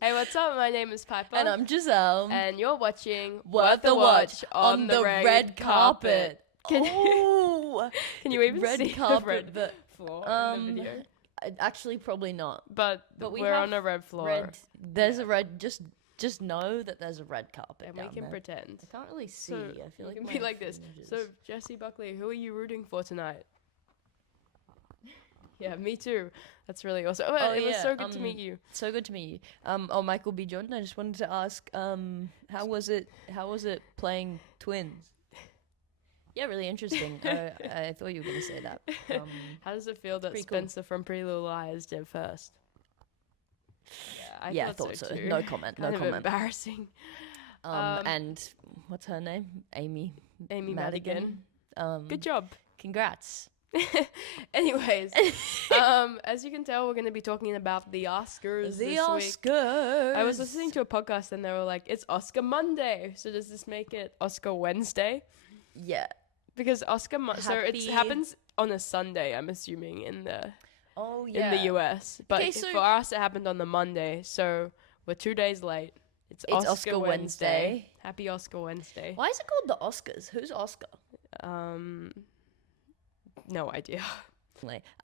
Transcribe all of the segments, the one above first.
Hey, what's up? My name is Piper. And I'm Giselle. And you're watching Worth the Watch on the red carpet. Can you even red see carpet, the red floor in the video? Actually, probably not. But we're on a red floor. There's a red. Just know that there's a red carpet. And we can pretend. I can't really see. So I feel like it can be like this. So Jessie Buckley, who are you rooting for tonight? Yeah, me too. That's really awesome. It was so good to meet you. So good to meet you. Michael B. Jordan, I just wanted to ask, how was it playing twins? Yeah, really interesting. I thought you were going to say that. How does it feel that Spencer from Pretty Little Liars did first? Yeah, I thought so. Too. No comment. Kind of embarrassing. And what's her name? Amy Madigan. Good job. Congrats. Anyways, as you can tell, we're going to be talking about the Oscars this week. I was listening to a podcast and they were like, it's Oscar Monday. So does this make it Oscar Wednesday? Yeah. Because so it happens on a Sunday, I'm assuming, in the US. But for us, it happened on the Monday. So we're 2 days late. It's Oscar Wednesday. Happy Oscar Wednesday. Why is it called the Oscars? Who's Oscar? No idea.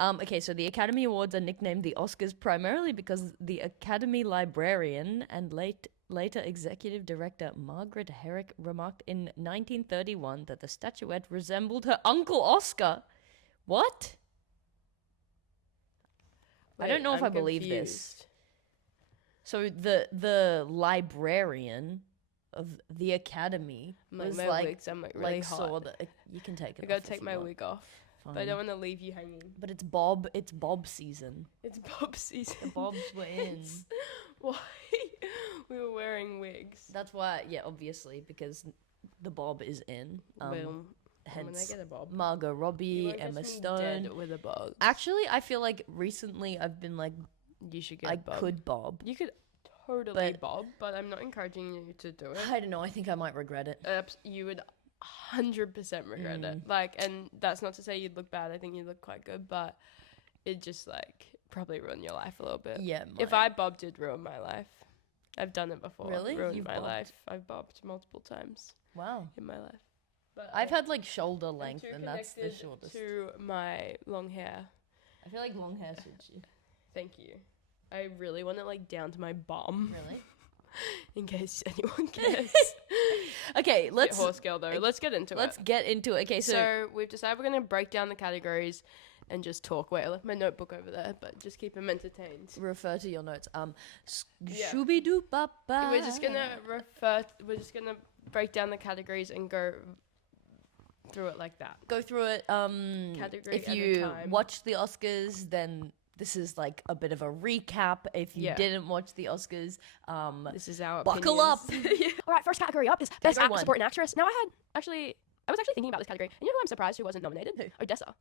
Okay, so the Academy Awards are nicknamed the Oscars primarily because the Academy librarian and later executive director Margaret Herrick remarked in 1931 that the statuette resembled her uncle Oscar. What? Wait, I don't know if I confused. believe this. So the librarian of the Academy was I'm really hot. saw that you can take it. I gotta take my wig off. Fine. But I don't want to leave you hanging. But it's Bob season. It's Bob season. The Bobs were in. Why? We were wearing wigs. That's why, yeah, obviously, because the Bob is in. Hence, when I get a bob. Margot Robbie, Emma Stone. Dead with a bob. Actually, I feel like recently I've been like, you should get a bob. Could bob. You could totally bob, but I'm not encouraging you to do it. I don't know. I think I might regret it. You would 100% regret it. And that's not to say you'd look bad. I think you look quite good, but it just probably ruin your life a little bit. Yeah. If I bobbed, it'd ruin my life. I've done it before. Really? Ruined my life. I've bobbed multiple times. Wow. In my life. But I've had shoulder length, and that's the shortest. To my long hair. I feel like long hair suits you. Thank you. I really want it down to my bum. Really? In case anyone cares. Okay, let's horse girl though. Let's get into it. Let's get into it. Okay, so we've decided we're gonna break down the categories and just talk. Wait, I left my notebook over there, but just keep them entertained. Refer to your notes. Shooby doo ba ba. We're just gonna break down the categories and go through it like that. Go through it. Category if you watch the Oscars, then this is a bit of a recap. If you didn't watch the Oscars, this is our buckle up. All right, first category up is Best Supporting Actress. Now I was actually thinking about this category, and you know who I'm surprised who wasn't nominated? Who? Odessa.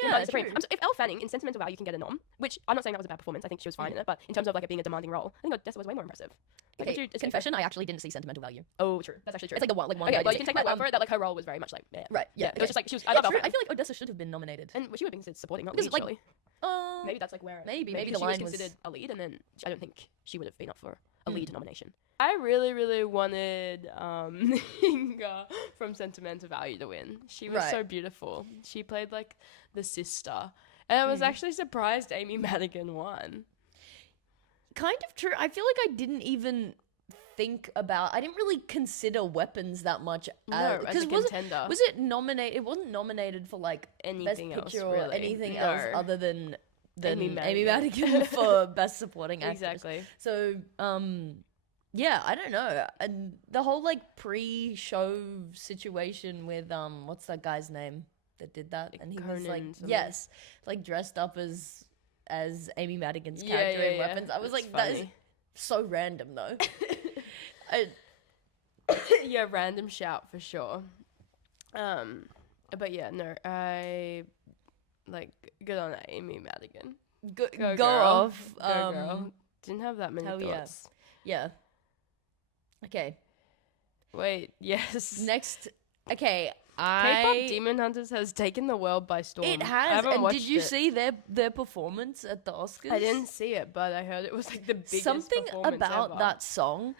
Yeah, true. If Elle Fanning in Sentimental Value can get a nom, which I'm not saying that was a bad performance, I think she was fine in it, but in terms of it being a demanding role, I think Odessa was way more impressive. Confession, I actually didn't see Sentimental Value. Oh, true. That's actually true. It's the one. Okay, well, you can take my word for it that her role was very much right. Yeah. It was just she was. I love Elle Fanning. I feel like Odessa should have been nominated, and she would have been considered supporting, not lead, surely. Maybe that's where maybe the line was considered a lead, and then I don't think she would have been up for a lead nomination. I really, really wanted Inga from Sentimental Value to win. She was so beautiful. She played the sister, and I was actually surprised Amy Madigan won. Kind of true. I feel like I didn't even think about. I didn't really consider Weapons that much. As a contender. Was it nominated? It wasn't nominated for anything Best Picture else, really. Or anything else other than Amy Madigan for Best Supporting Actress. Exactly. So yeah, I don't know. And the whole pre-show situation with what's that guy's name that did that? And he was dressed up as Amy Madigan's character in Weapons. I was that is so random though. Yeah, random shout for sure. But yeah, no, I good on Amy Madigan. Go off. Go girl. Didn't have that many thoughts. Yeah. Okay. Wait, yes. Next, okay, Kpop Demon Hunters has taken the world by storm. It has. I haven't and watched did you it. see their performance at the Oscars? I didn't see it, but I heard it was like the biggest Something performance about ever. that song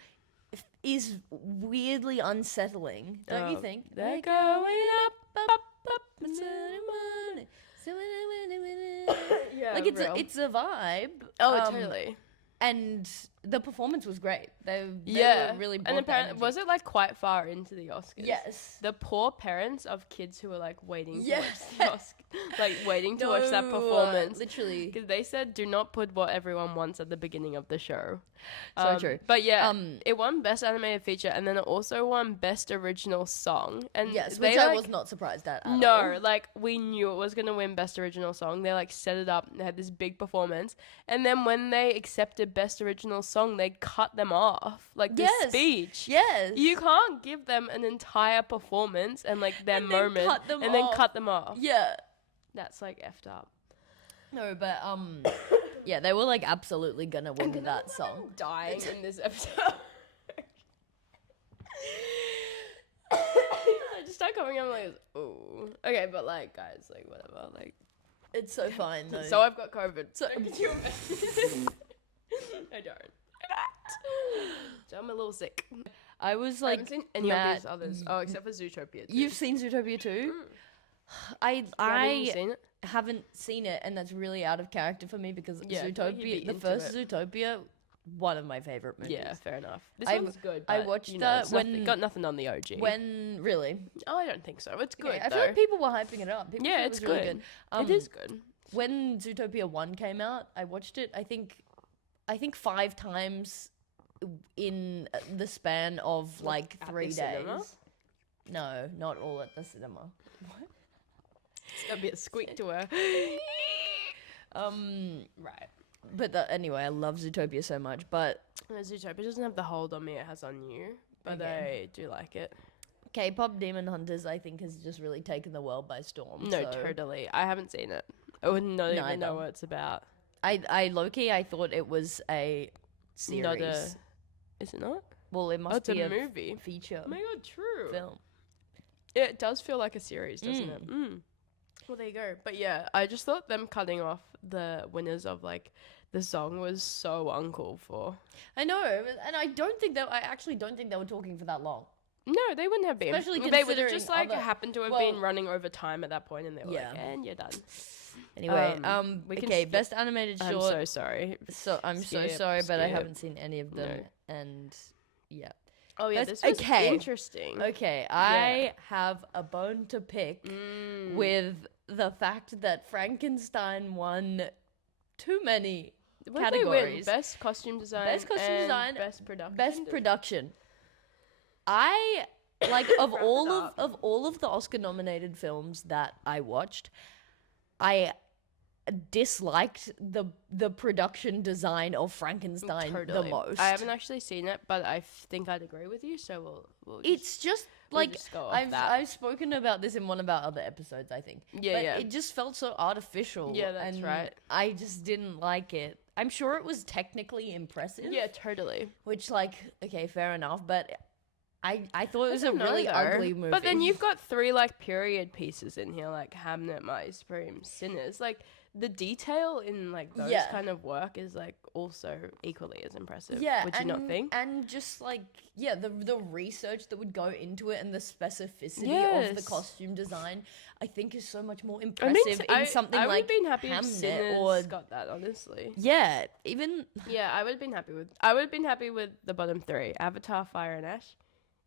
is weirdly unsettling, don't you think? They're going up, up, up. Yeah, Like it's a vibe. Oh, totally. And the performance was great. They Yeah, were really and brought the apparently, energy. was it like quite far into the Oscars? Yes. The poor parents of kids who were like waiting to Yes. watch the Oscars, like waiting to watch that performance. Literally. Because they said, do not put what everyone wants at the beginning of the show. So true. But yeah, it won Best Animated Feature, and then it also won Best Original Song. And Yes, they, which I like, was not surprised at all. No, like we knew it was gonna win Best Original Song. They like set it up. They had this big performance, and then when they accepted Best Original Song, they cut them off. Like the Yes. speech. Yes. You can't give them an entire performance and like their And then moment cut them and then off. cut them off. Yeah. That's like effed up. No, but yeah, they were like absolutely gonna win that song. Dying in this episode. I just start coming. I'm like, ooh, okay, but like, guys, like, whatever, like. It's so fine though. So I've got COVID. So could you imagine? I don't. So I'm a little sick. I was I like, haven't seen any of these others. Oh, except for Zootopia. Too. You've seen Zootopia too? Haven't I seen it. haven't seen it, and that's really out of character for me because Yeah, you'd be Zootopia, the into first it. Zootopia, one of my favorite movies. Yeah, fair enough. This I- one's good. I but, watched you know, that it's nothing- when- got nothing on the OG. When really? Oh, I don't think so. It's good. Okay, I though. feel like people were hyping it up. People Yeah, said it it's was really good. good. It is good. When Zootopia 1 came out, I watched it, I think 5 times in the span of like at 3 the days. cinema? No, not all at the cinema. It's gonna be a squeak to her. Right. But anyway, I love Zootopia so much, but Zootopia doesn't have the hold on me it has on you, but Okay. I do like it. K-pop Demon Hunters, I think, has just really taken the world by storm. No, so totally. I haven't seen it. I would not even Neither. know what it's about. I low-key, I thought it was a series. Not a. Is it not? Well, it Oh, must it's be a a movie. feature Oh my god, true. film. It does feel like a series, doesn't it? Well, there you go. But yeah, I just thought them cutting off the winners of like the song was so uncalled for. I know, and I actually don't think they were talking for that long. No, they wouldn't have been. Especially They would have considering just like other- happened to have well, been running over time at that point, and they were yeah. like, "And you're done." Anyway, we can okay, skip- best animated I'm short. so sorry. So I'm so Skip, sorry, but I skip. haven't seen any of them, and yeah. Oh yeah, That's- this was okay. interesting. Okay, I have a bone to pick Mm. with the fact that Frankenstein won too many What did they win? categories. Best costume design. Best costume and design, Best production. Best production. I like of all of the Oscar nominated films that I watched, I disliked the production design of Frankenstein the Totally. most. I haven't actually seen it, but I think I'd agree with you. So we'll just, It's just we'll like just go off I've that. I've spoken about this in one of our other episodes, I think. Yeah, but yeah. it just felt so artificial. Yeah, that's and right. I just didn't like it. I'm sure it was technically impressive. Yeah, totally. Which, like, okay, fair enough, but I thought it was a don't know, really though. ugly movie. But then you've got 3 like period pieces in here, like Hamnet, Mighty Supreme, Sinners. Like the detail in like those Yeah. kind of work is like also equally as impressive. yeah, would you not think? And just like the research that would go into it and the specificity of the Yes. costume design, I think is so much more I mean, impressive in something I would like have been happy if Hamnet Sinners or got that, honestly. yeah, even Yeah, I would have been happy with. I would have been happy with the bottom 3: Avatar, Fire, and Ash.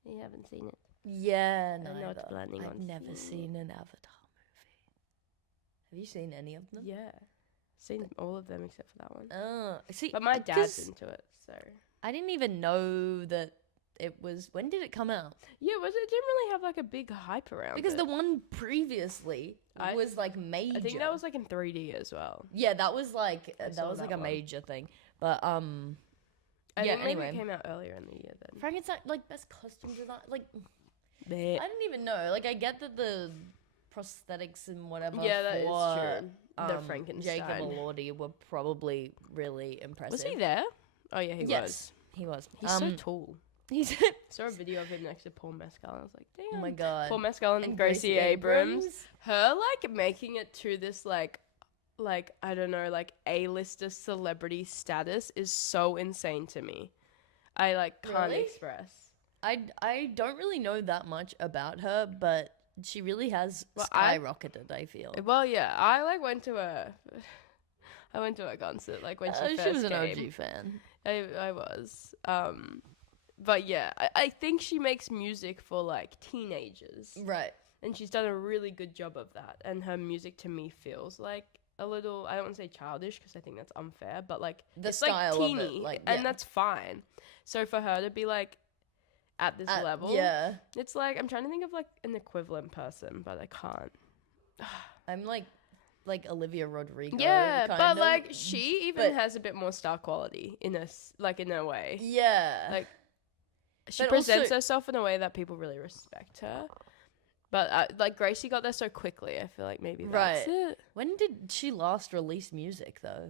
You haven't seen it. yeah, I'm not neither. planning I've on never seeing seen an Avatar movie. Have you seen any of them? Yeah, seen all of them except for that one. Oh, see, But my 'cause dad's into it, so I didn't even know that it was. When did it come out? yeah. It didn't really have like a big hype around Because it. the one previously I- was like major. I think that was like in 3D as well. yeah, that was like I that saw was like that a one. major thing. But I yeah. think maybe Anyway, it came out earlier in the year then. Frankenstein like best costume design. Like Bleh. I didn't even know. Like I get that the prosthetics and whatever. Yeah, that is for, true. The Jacob Frankenstein. Elordi were probably really impressive. Was he there? Oh yeah, he Yes, was. he was. He's so tall. Saw a video of him next to Paul Mescal, and I was like, damn. Oh my god. Paul Mescal and Gracie Abrams. Her like making it to this like I don't know, like A-lister celebrity status is so insane to me. I like can't express. I don't really know that much about her, but she really has skyrocketed, I feel. Well, yeah, I went to a concert like when she first was an came. OG fan. I was. But yeah, I think she makes music for like teenagers. Right. And she's done a really good job of that. And her music to me feels like a little, I don't want to say childish because I think that's unfair, but like the style like teeny, of it, like, and that's fine. So for her to be like at this level, it's like I'm trying to think of like an equivalent person, but I can't. I'm like Olivia Rodrigo. Yeah, but like she even has a bit more star quality in a way. Yeah, like she presents herself in a way that people really respect her. But like Gracie got there so quickly, I feel like maybe that's it. When did she last release music though?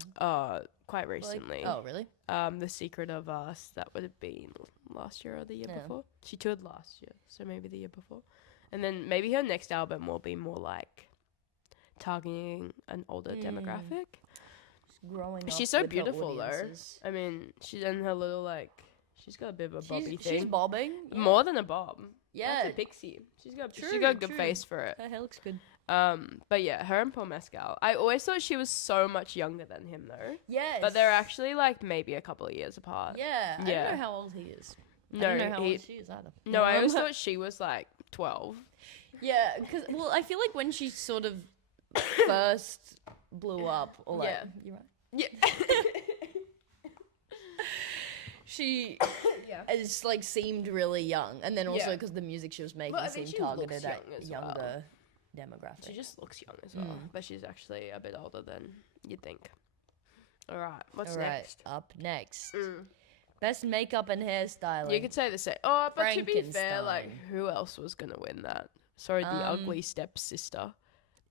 Quite recently. Oh, really? The Secret of Us, that would have been last year or the year before. She toured last year, so maybe the year before. And then maybe her next album will be more like targeting an older demographic. Just growing up. She's so beautiful though. I mean, she's in her little like, she's got a bit of a bobby thing. She's bobbing. Yeah. More than a bob. Yeah. That's a pixie. She's got a good face for it. Her hair looks good. But yeah, her and Paul Mescal. I always thought she was so much younger than him though. Yes. But they're actually like maybe a couple of years apart. Yeah. I don't know how old he is. No, I don't know how old she is either. No, I always thought she was like 12. Yeah, because I feel like when she sort of first blew up, or like, you're right. Yeah. She has like seemed really young, and then also because the music she was making seemed targeted at younger demographic. She just looks young as well, but she's actually a bit older than you'd think. All right, what's next? Up next, best makeup and hairstyling. You could say the same. Oh, but to be fair, like who else was gonna win that? Sorry, the ugly stepsister.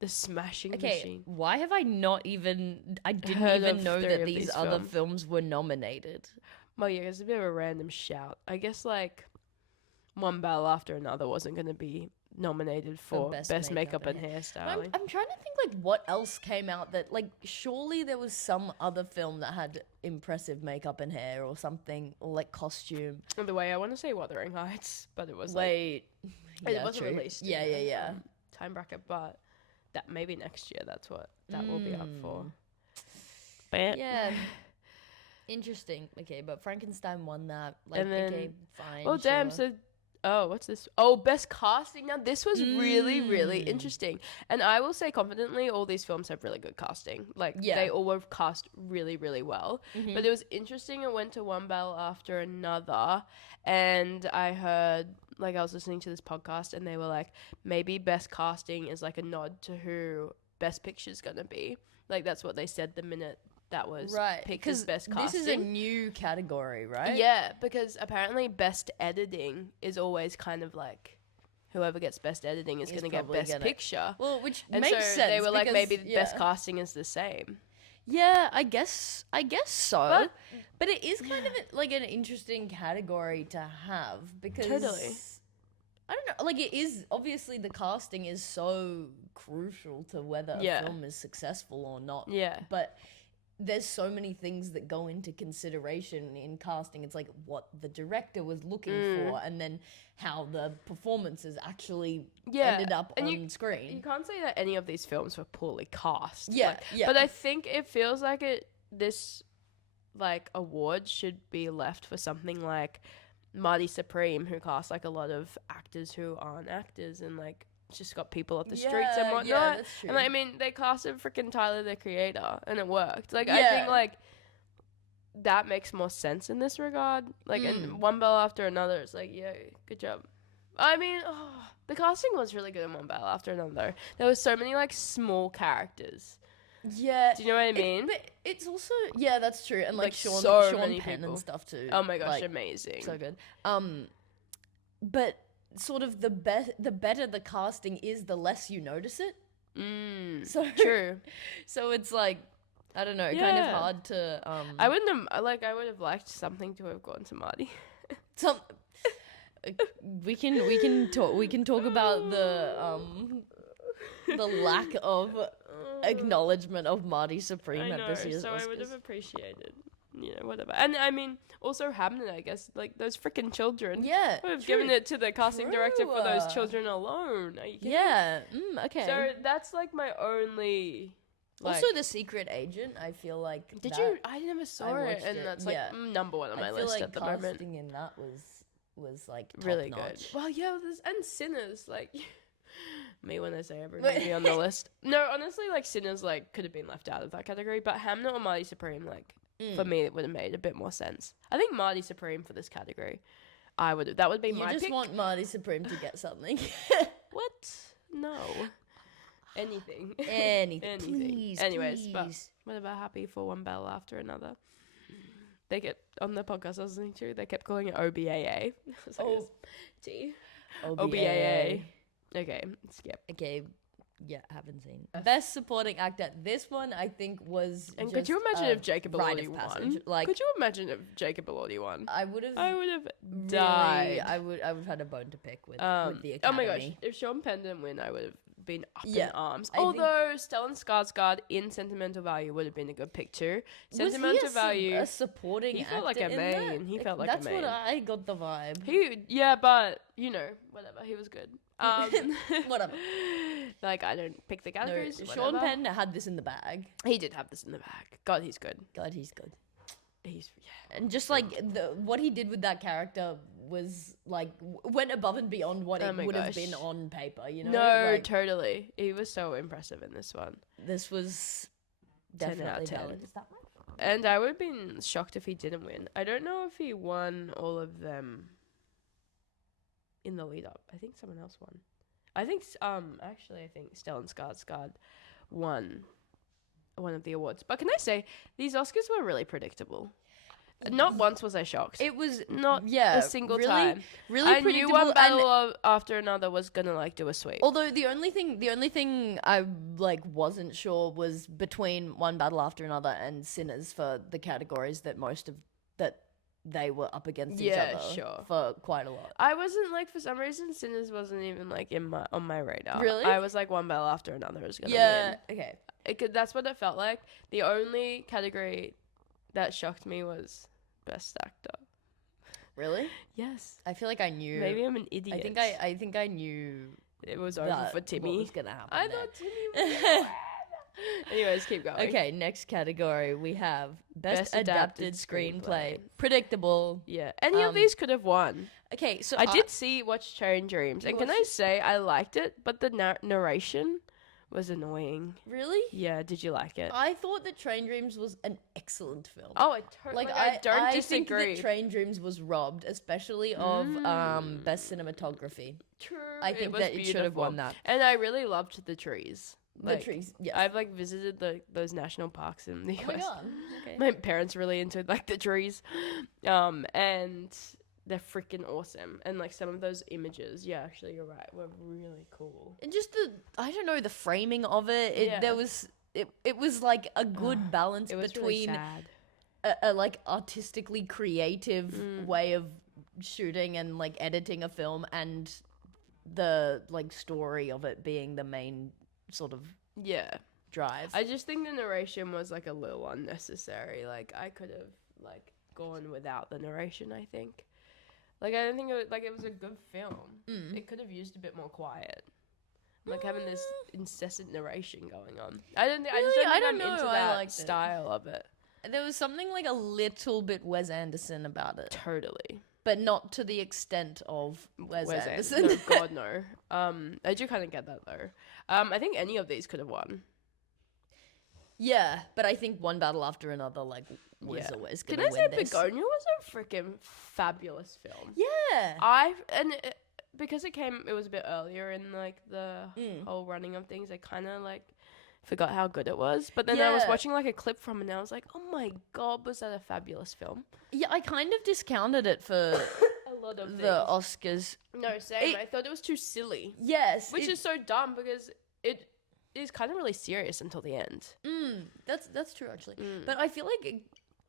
The Smashing Machine. Why have I not even... I didn't even know that these other films were nominated. Well, yeah, it's a bit of a random shout. I guess, like, One Battle After Another wasn't going to be nominated for Best Makeup and Hairstyling. I'm trying to think, like, what else came out that... Like, surely there was some other film that had impressive makeup and hair or something, or, like, costume. And the way I want to say Wuthering Heights, but it was, it wasn't released. Yeah. Time bracket, but... That maybe next year. That's what that will be up for. But yeah, interesting. Okay, but Frankenstein won that. Like, and then, okay, fine. Oh damn! So, what's this? Oh, best casting. Now this was really, really interesting. And I will say confidently, all these films have really good casting. Like they all were cast really, really well. But it was interesting. It went to One Battle After Another, and I heard. Like, I was listening to this podcast, and they were like, maybe best casting is, like, a nod to who best picture's gonna be. Like, that's what they said the minute that was picked as best casting. This is a new category, right? Yeah, because apparently best editing is always kind of, like, whoever gets best editing is gonna get best picture. Well, which and makes so sense. They were like, maybe best casting is the same. Yeah, I guess so. But it is kind of like an interesting category to have because I don't know, like it is obviously the casting is so crucial to whether a film is successful or not. Yeah. But there's so many things that go into consideration in casting. It's like what the director was looking for and then how the performances actually ended up on screen. You can't say that any of these films were poorly cast. Yeah, But I think it feels like this like award should be left for something like Marty Supreme, who cast like a lot of actors who aren't actors and like just got people off the streets and whatnot. Yeah, that's true. And like, I mean, they casted freaking Tyler the Creator and it worked. Like I think like that makes more sense in this regard. Like and One Battle After Another, it's like, yeah, good job. I mean, the casting was really good in One Battle After Another. There was so many like small characters. Yeah. Do you know what I mean? But it's also that's true. And like Sean Penn and stuff too. Oh my gosh, like, amazing. So good. But sort of the better the casting is, the less you notice it. So true. So it's like I don't know, kind of hard to I would have liked something to have gone to Marty. Some we can talk about the lack of acknowledgement of Marty Supreme at this year's Oscars. I would have appreciated, whatever. And I mean, also Hamnet, I guess, like those freaking children. Yeah, would have given it to the casting director for those children alone. Are you kidding? Yeah. Okay. So that's like my only. Like, also, The Secret Agent, I feel like. Did you? I never saw it, and that's like number one on my list at the moment. Casting in that was like top really notch. Good. Well, yeah, and Sinners, like me when I say every movie on the list. No, honestly, like Sinners, like could have been left out of that category, but Hamnet or Marty Supreme, like for me, it would have made a bit more sense. I think Marty Supreme for this category, that would be my pick. You just want Marty Supreme to get something. What? No. Anything. Please. Anyways, please. But what about Happy for One Battle After Another? They get on the podcast I was listening to. They kept calling it OBAA. OBAA. Okay, skip. Okay, yeah, haven't seen. Best Supporting Actor. This one I think was. And could you imagine if Jacob Elordi won? Like, could you imagine if Jacob Elordi won? I would have died. I would have had a bone to pick with the Academy. Oh my gosh! If Sean Penn didn't win, I would have been up in arms. Although Stellan Skarsgård in Sentimental Value would have been a good pick too. Sentimental Value, a supporting actor. He felt like a main. He felt like a main. That's what I got the vibe. But whatever. He was good. Whatever. Like I don't pick the categories. No, Sean Penn had this in the bag. He did have this in the bag. God, he's good. And just like what he did with that character was like went above and beyond what it would have been on paper. No, totally. He was so impressive in this one. This was definitely 10 out of 10. valid. And I would have been shocked if he didn't win. I don't know if he won all of them in the lead up. I think someone else won. I think Stellan Skarsgård won one of the awards. But can I say, these Oscars were really predictable. Not once was I shocked. It was not a single time. Really I knew One Battle After Another was gonna like do a sweep. Although the only thing I like wasn't sure was between One Battle After Another and Sinners for the categories that they were up against each other for quite a lot. I wasn't like, for some reason, Sinners wasn't even like on my radar. Really? I was like, One Battle After Another is gonna win. Okay. That's what it felt like. The only category that shocked me was Best Actor. Really? Yes. I feel like I knew. Maybe I'm an idiot. I think I knew it was over for Timmy. What was gonna happen? I thought Timmy was Anyways, keep going. Okay, next category we have Best Adapted Screenplay. Predictable. Yeah. Any of these could have won. Okay, so I did watch Train Dreams, and can I say I liked it, but the narration was annoying. Really? Yeah, did you like it? I thought that Train Dreams was an excellent film. Oh, I don't disagree. I think that Train Dreams was robbed, especially of Best Cinematography. True. I think that it should have won that. And I really loved the trees. The trees, yes. I've visited those national parks in the US. Oh my god. Okay. My parents really into the trees. And they're freaking awesome. And some of those images, yeah, actually you're right, were really cool. And just the framing of it, it was like a good balance between really sad. a artistically creative way of shooting and editing a film and the story of it being the main sort of drive. I just think the narration was a little unnecessary. I could have gone without the narration, I think. I don't think it was a good film. It could have used a bit more quiet. Having this incessant narration going on. I don't think I'm into that style of it. There was something a little bit Wes Anderson about it. Totally. But not to the extent of Wes Anderson. No, God, no. I do kind of get that, though. I think any of these could have won. Yeah, but I think One Battle After Another, was always going to win this. Can I say Begonia was a freaking fabulous film? Yeah. Because it was a bit earlier in, the whole running of things, I kind of, forgot how good it was. But then I was watching, a clip from it, and I was like, oh my God, was that a fabulous film? Yeah, I kind of discounted it for a lot of the Oscars. No, same. I thought it was too silly. Yes. Which is so dumb, because it is kind of really serious until the end. That's true, actually. But I feel like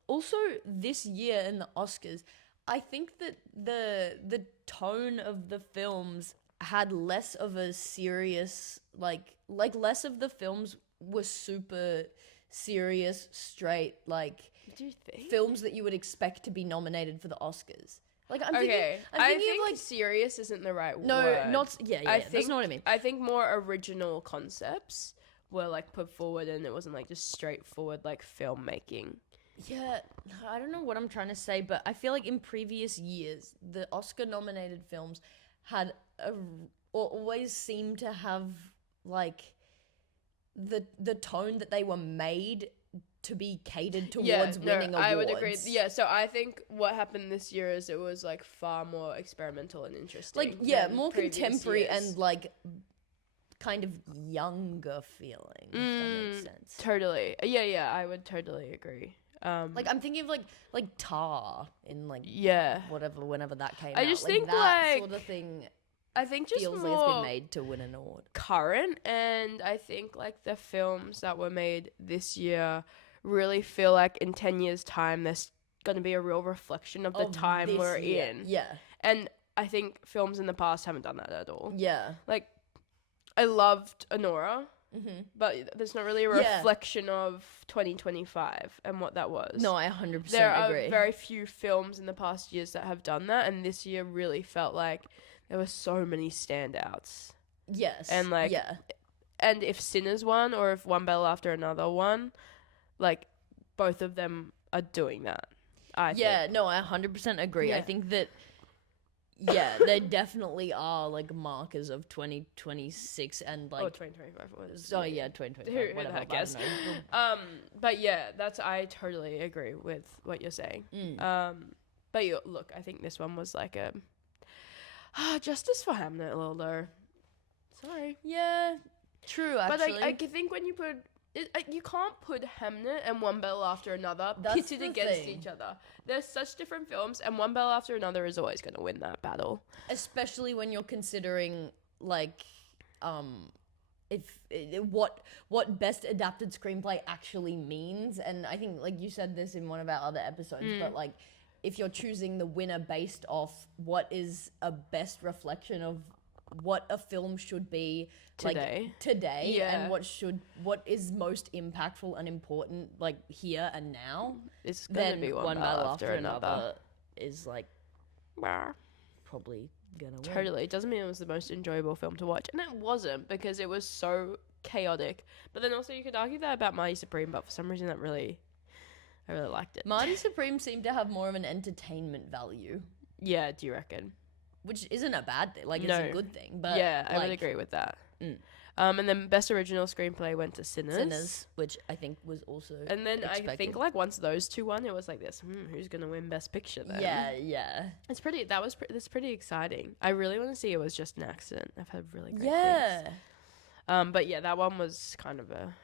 also this year in the Oscars, I think that the tone of the films had less of a serious like less of the films were super serious, straight, like do you think? films that you would expect to be nominated for the Oscars. Like I'm I thinking think of like serious isn't the right no, word. not that's not what I mean. I think more original concepts were like put forward, and it wasn't like just straightforward like filmmaking. Yeah, I don't know what I'm trying to say, but I feel like in previous years, the Oscar-nominated films had or always seemed to have like the tone that they were made to be catered towards winning awards. I would agree. Yeah, so I think what happened this year is it was like far more experimental and interesting. Like more contemporary and like kind of younger feeling. If that makes sense. Totally. Yeah, I would totally agree. Like I'm thinking of like Tar in like whenever that came out. I just like, think that like sort of thing. I think just feels more like it's been made to win an award. Current, and I think like the films that were made this year really feel like in 10 years' time there's going to be a real reflection of the time we're in. Yeah. And I think films in the past haven't done that at all. Yeah. Like, I loved Anora, but there's not really a reflection of 2025 and what that was. No, I 100% agree. There are very few films in the past years that have done that, and this year really felt like there were so many standouts. Yes. And like, and if Sinners won, or if One Bell After Another won, like, both of them are doing that. I think. No, I 100% agree. Yeah. I think that, there definitely are, like, markers of 2026 and, like... Oh, 2025 was. Oh, yeah, 2025, whatever. I guess. But, yeah, I totally agree with what you're saying. But, look, I think this one was, like, a... justice for Hamnet a little, though. Sorry. Yeah, true, actually. But, I think when you put... you can't put Hamnet and One Bell After Another pitted against each other. They're such different films, and One Bell After Another is always going to win that battle. Especially when you're considering, like, what best adapted screenplay actually means. And I think, like, you said this in one of our other episodes, but, like, if you're choosing the winner based off what is a best reflection of what a film should be today and what is most impactful and important like here and now, it's gonna be One Battle After Another is like probably gonna win. Totally. It doesn't mean it was the most enjoyable film to watch, and it wasn't, because it was so chaotic. But then also you could argue that about Marty Supreme, but for some reason I really liked it. Marty Supreme seemed to have more of an entertainment value. Yeah, do you reckon? Which isn't a bad thing. Like, it's a good thing. But yeah, I would agree with that. And then Best Original Screenplay went to Sinners. Which I think was also And then expected. I think, like, once those two won, it was like this, who's going to win Best Picture then? Yeah. It's pretty exciting. I really want to see It Was Just an Accident. I've had really great things. But yeah, that one was kind of a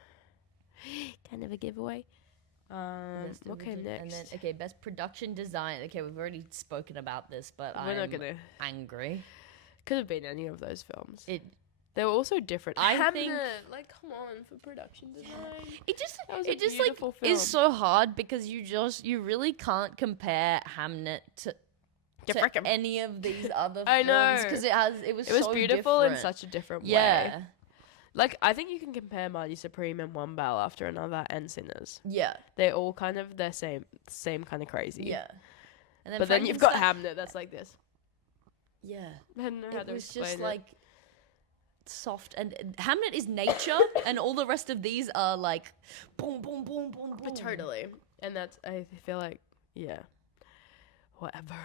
giveaway. What came next? And then, Best Production Design. Okay, we've already spoken about this, but We're not gonna... angry. Could have been any of those films. They were also different. I think, like, come on, for production design. It just like film. Is so hard, because you really can't compare Hamnet to any of these other films. I know, because it was so different. beautiful in such a different way. Yeah. Like, I think you can compare Marty Supreme and One Bell After Another and Sinners. Yeah. They're all kind of the same kind of crazy. Yeah. And but then you've got Hamnet that's like this. Yeah. I don't know how to explain it. It was just like soft, and Hamnet is nature and all the rest of these are like boom, boom, boom, boom, boom. Totally. And that's, I feel like, yeah. Whatever.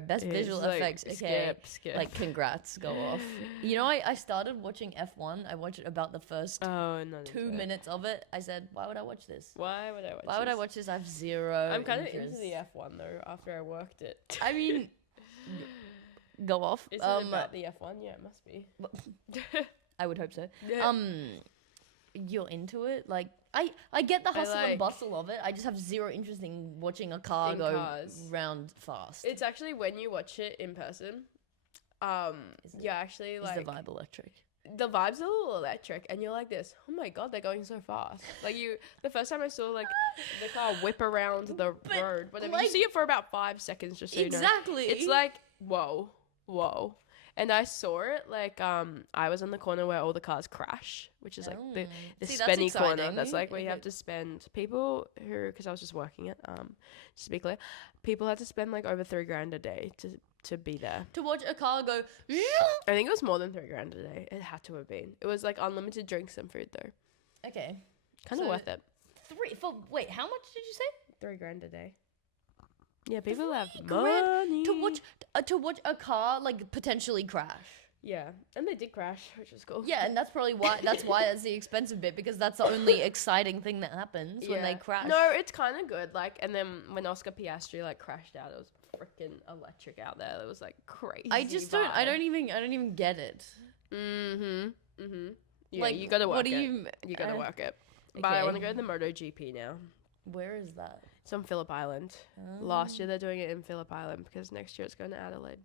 Best visual effects. Okay. Skip. Like, congrats, go off. You know, I started watching F1. I watched about the first 2 minutes of it. I said, why would I watch this? Why would I watch this? Why would I watch this? I have zero I'm kind of interest. into the F1 though, after I worked it. I mean, go off. Is it about the F1? Yeah, it must be. I would hope so. Yeah. You're into it? Like, I get the hustle and bustle of it. I just have zero interest in watching a car go round fast. It's actually, when you watch it in person, you're actually like... Is the vibe electric? the vibe's a little electric, and you're like this. Oh my god, they're going so fast! Like the first time I saw like the car whip around the road, whatever. Like, you see it for about 5 seconds, just so you know. Exactly. It's like whoa. And I saw it like I was on the corner where all the cars crash, which is like the spenny corner. That's like where you have to spend people who, because I was just working it. Just to be clear, people had to spend like over $3,000 a day to be there. To watch a car go. I think it was more than $3,000 a day. It had to have been. It was like unlimited drinks and food though. Okay. Kind of worth it. Wait, how much did you say? $3,000 a day. Yeah, people have money to watch a car like potentially crash. Yeah, and they did crash, which is cool. Yeah, and that's probably why that's the expensive bit, because that's the only exciting thing that happens when they crash. No, it's kind of good. Like, and then when Oscar Piastri like crashed out, it was freaking electric out there. It was like crazy. I don't even get it. Yeah, like, you gotta work what do it. You gotta work it. But I want to go to the MotoGP now. Where is that? It's on Phillip Island. Last year they're doing it in Phillip Island because next year it's going to Adelaide.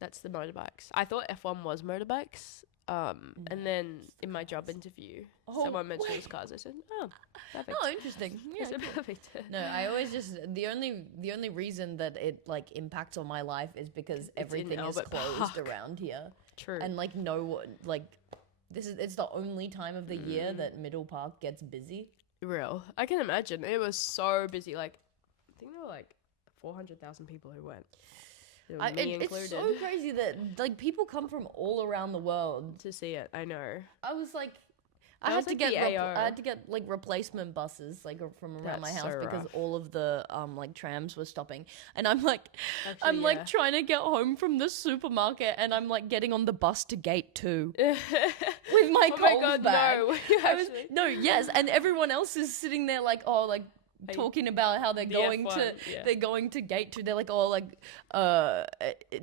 That's the motorbikes. I thought F1 was motorbikes. And then in my job interview, someone mentioned it was cars. I said, "Oh, perfect." Oh, interesting. Yeah, perfect. No, I always just the only reason that it like impacts on my life is because everything is closed around here. True. And like it's the only time of the year that Middle Park gets busy. Real. I can imagine. It was so busy. Like, I think there were like 400,000 people who went. Me included. It's so crazy that like people come from all around the world to see it. I know. I was like, I had to get like replacement buses like from around my house because all of the like trams were stopping, and I'm like, like trying to get home from the supermarket, and I'm like getting on the bus to gate 2 with my Coles bag. No, yes, and everyone else is sitting there like talking about how they're going to gate 2. They're like,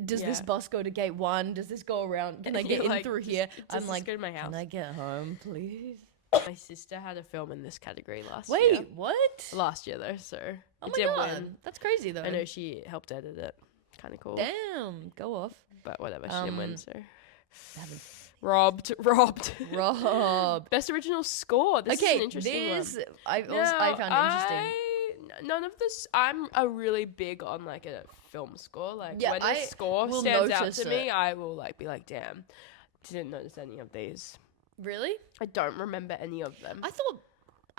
does this bus go to gate 1? Does this go around? Can I get in through here? I'm like, go to my house. Can I get home, please? My sister had a film in this category last year. Wait, what? Last year though, so it did win. That's crazy though. I know she helped edit it. Kind of cool. Damn, go off. But whatever, she didn't win, so. Robbed. Best original score. This is an interesting one. I found interesting. None of this. I'm really big on like a film score. Like when the score will stands out to me, I will like be like, damn, didn't notice any of these. Really? I don't remember any of them. I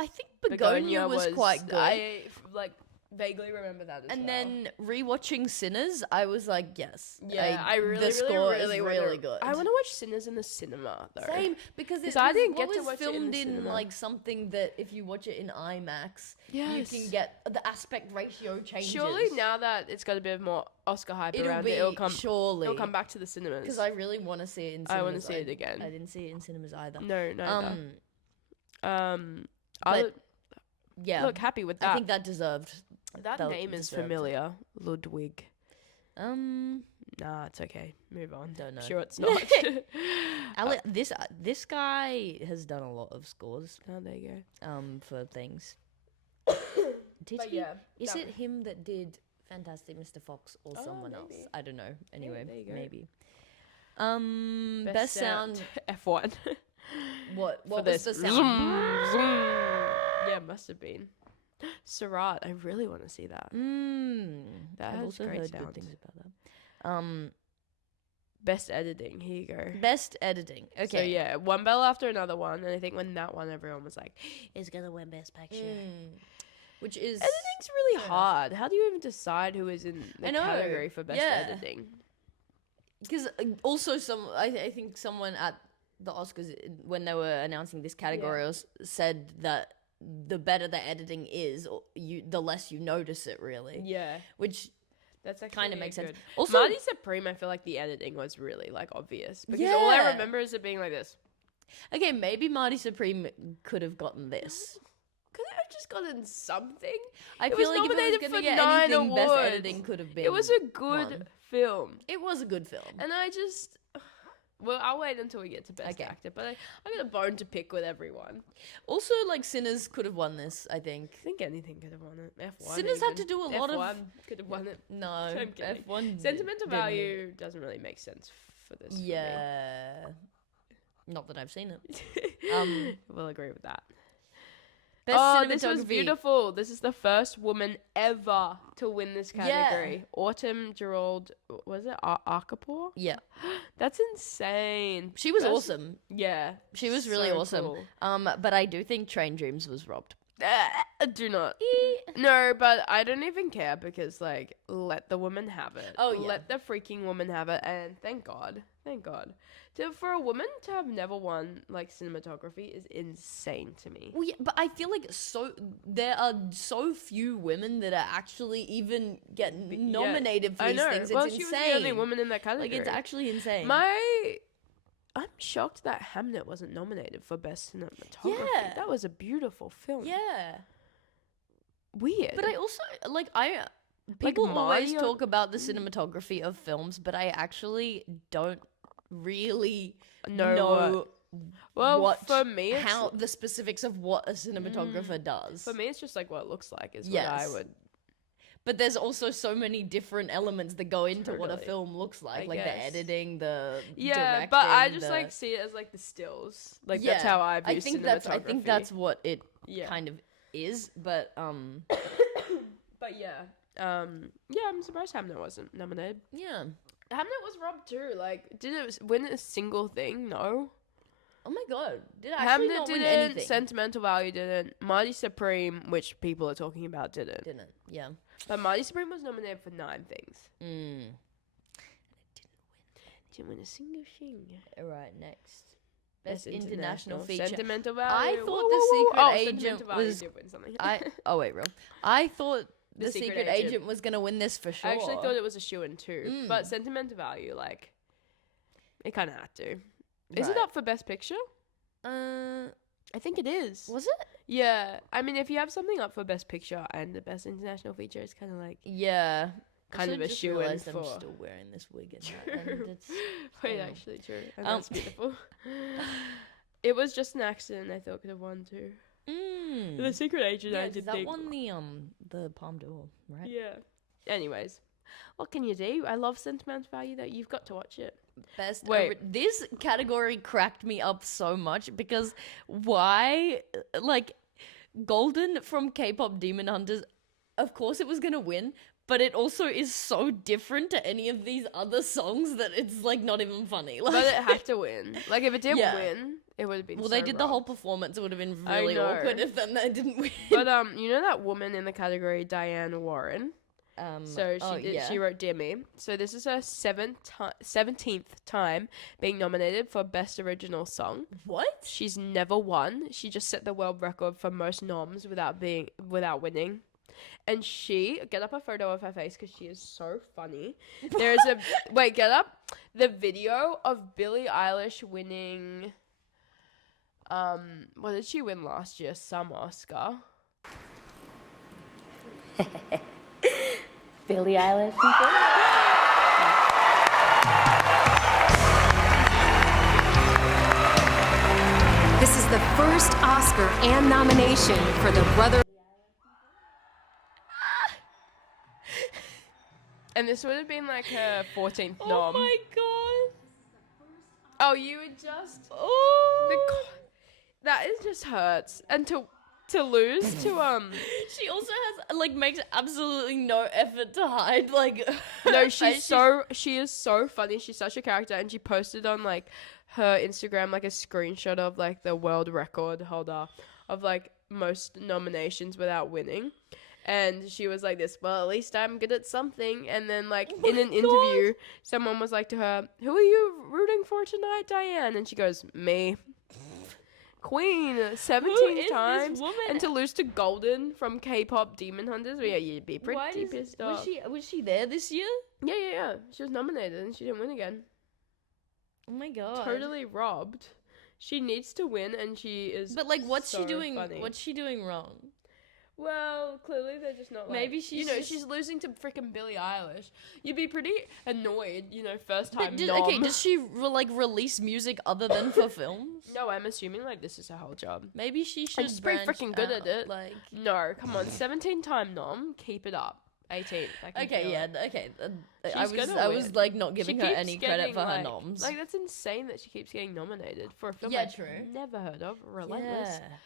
think Begonia was quite good. I like vaguely remember that as well. And then rewatching Sinners, I was like, yes. Yeah, I really, the score is really good. I want to watch Sinners in the cinema though. Same, because I didn't get to watch filmed it in like something that if you watch it in IMAX, you can get the aspect ratio changes. Surely now that it's got a bit more Oscar hype around it, it'll come back to the cinemas. Because I really want to see it in cinemas. I want to see it again. I didn't see it in cinemas either. No. Yeah. Look, happy with that. I think that deserved. That name is familiar. Ludwig. Nah, it's okay. Move on. Don't know. Sure, it's not. This guy has done a lot of scores. Oh, there you go. For things. Yeah, is it him that did Fantastic Mr. Fox or someone else? I don't know. Anyway, maybe. Best sound F1. What was the sound? Yeah, must have been. Surat, I really want to see that. That has also great heard sound. good things about that. Best editing. Here you go. Best editing. Okay. So yeah, one bell after another one, and I think when that one, everyone was like, "It's gonna win Best Picture," which is editing's really hard. How do you even decide who is in the category for best editing? Because also I think someone at the Oscars when they were announcing this category said that the better the editing is, the less you notice it, really. Yeah. Which that's kind of makes sense. Also, Marty Supreme, I feel like the editing was really like obvious because all I remember is it being like this. Okay, maybe Marty Supreme could have gotten this. Could it have just gotten something? I feel like if it was going to get anything, awards. Best editing could have been. It was a good film. It was a good film, and I just. Well, I'll wait until we get to Best Actor, but I got a bone to pick with everyone. Also, like, Sinners could have won this, I think. I think anything could have won it. F1 Sinners had to do a lot of... F1 could have won it. No, F1 Sentimental value doesn't really make sense for this. Yeah. Not that I've seen it. We'll agree with that. Best this was beautiful. This is the first woman ever to win this category. Yeah. Autumn Gerald, was it Arkapour? Yeah. That's insane. She was awesome. Yeah. She was really awesome. Cool. But I do think Train Dreams was robbed. Do not. No, but I don't even care because, like, let the woman have it. Oh, yeah. Let the freaking woman have it. And thank God. Thank God. For a woman to have never won, like, cinematography is insane to me. Well, yeah, but I feel like there are so few women that are actually even get nominated for these things. It's insane. She was the only woman in that category. Like, it's actually insane. I'm shocked that Hamnet wasn't nominated for Best Cinematography. Yeah. That was a beautiful film. Yeah. Weird. But I also, people always talk about the cinematography of films, but I actually don't really know for me, how the specifics of what a cinematographer does. For me, it's just like what it looks like is what I would. But there's also so many different elements that go into what a film looks like, the editing, the directing. But I just like see it as like the stills. Like that's how I view cinematography. I think that's what it kind of is. But but I'm surprised Hamnet wasn't nominated. Yeah. Hamnet was robbed too. Like, did it win a single thing? No. Oh my god. Did it actually not win anything? Sentimental Value didn't. Marty Supreme, which people are talking about, didn't. Yeah. But Marty Supreme was nominated for 9 things. And it didn't win a single thing. Alright, next. Best international feature. Sentimental Value. I thought The Secret Agent was... Did win something. I thought The Secret Agent was going to win this for sure. I actually thought it was a shoo-in too. But Sentimental Value, like, it kind of had to. Is it up for Best Picture? I think it is. Was it? Yeah. I mean, if you have something up for Best Picture and the Best International Feature, it's kind of like... Yeah. Kind of a shoo-in for... I'm still wearing this wig in that. And Wait, actually, true. And that's beautiful. It was just an accident I thought could have won too. The Secret Agent, I did think. That won the Palme d'Or, right? Yeah. Anyways, what can you do? I love Sentimental Value that you've got to watch it. This category cracked me up so much because why, like, Golden from Kpop Demon Hunters, of course it was gonna win, but it also is so different to any of these other songs that it's, like, not even funny. Like, but it had to win. Like, if it did win, it would have been they did the whole performance. It would have been really awkward if then they didn't win. But, you know that woman in the category, Diane Warren? She wrote Dear Me. So this is her 17th time being nominated for Best Original Song. What? She's never won. She just set the world record for most noms without winning. And get up a photo of her face because she is so funny. There is get up the video of Billie Eilish winning. What did she win last year? Some Oscar. Billie Eilish. This is the first Oscar and nomination for the brother. And this would have been like her 14th nom. Oh my god. Oh, you would just... that is just hurts. And to lose to she also has like makes absolutely no effort to hide like no she is so funny. She's such a character, and she posted on like her Instagram like a screenshot of like the world record holder of like most nominations without winning, and she was like this, well, at least I'm good at something. And then like in an interview someone was like to her, who are you rooting for tonight, Diane? And she goes, me. Queen, 17 times, and to lose to Golden from Kpop Demon Hunters, you'd be pretty pissed off. Was she there this year? Yeah. She was nominated and she didn't win again. Oh my god! Totally robbed. She needs to win, and she is. But like, what's she doing? Funny. What's she doing wrong? Well, clearly they're just not. Maybe she's she's losing to freaking Billie Eilish. You'd be pretty annoyed, first time. Does she release music other than for films? No, I'm assuming like this is her whole job. Maybe she should. And she's pretty freaking good at it. Like, no, come on, 17-time nom, keep it up. 18th. Okay, yeah, okay. She's I was like not giving her any credit for her noms. Like, that's insane that she keeps getting nominated for a film true. never heard of. Relentless. Yeah.